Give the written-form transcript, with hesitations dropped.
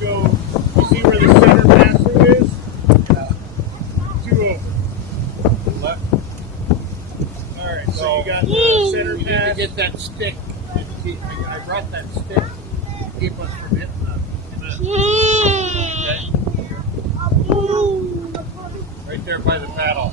go. You see where the center pass-through is? Yeah. 2 over. Left. All right. So you got the center You need to pass. get that stick. I brought that stick to keep us from hitting the. Okay. Right there by the paddle.